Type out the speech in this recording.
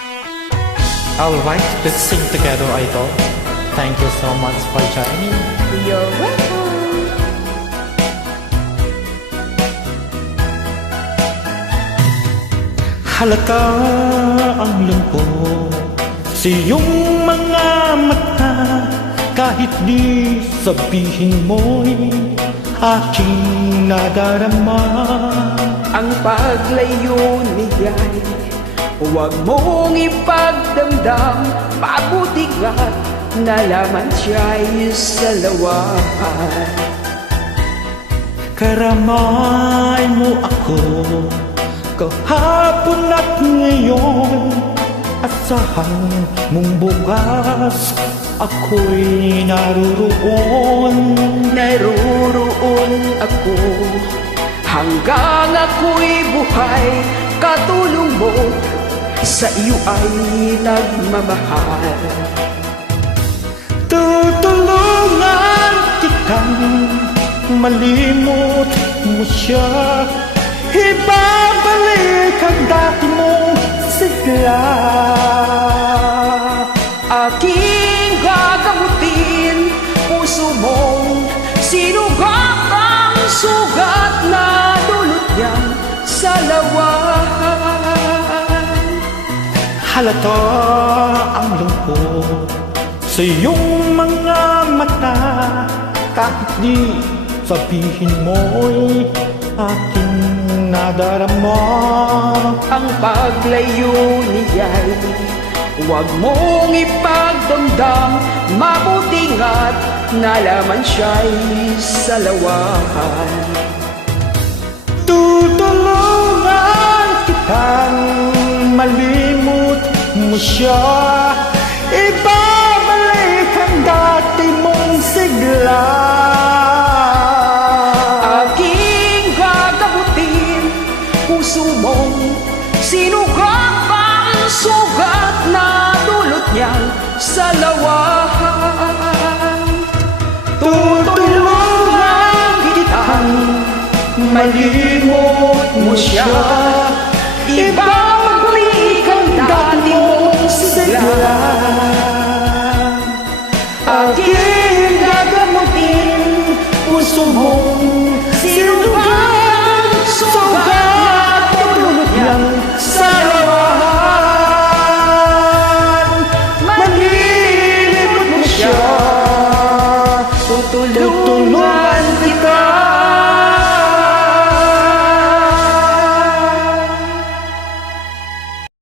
Alright, let's sing together, idol. Thank you so much for joining. You're welcome. Halata ang lungkot sa iyong mga mata, kahit di sabihin mo'y aking nadarama. Ang paglayo niya'y huwag mong ipagdamdam, mabuti ka't nalaman siya'y salawan. Karamay mo ako kahapon at ngayon, asahan mong bukas ako'y naruroon. Naruroon ako hanggang ako'y buhay, katulong mo sa iyo ay nagmamahal. Tutulungan kitang malimot mo siya, ibabalik ang dati mong sigla. Aking gagamutin puso mong sinugat ang sugat na dulot niyang salawan. Halata ang lungkot sa iyong mga mata, kahit di sabihin mo'y aking nadarama. Ang paglayo niya'y huwag mong ipagdamdam, mabuti nga't nalaman siya'y salawan. Tutulungan kitang malimot mo siya, ibabalik ang dati mong sigla. Aking gagamutin puso mong sinugat ang sugat na dulot niyang salawan. Tutulungan kitang malimot mo siya, ibabalik ang dati mong sigla. aking gagamutin puso mong sinugat, sugat, tulog niyang salawan. Malimot mo siya, Tutulungan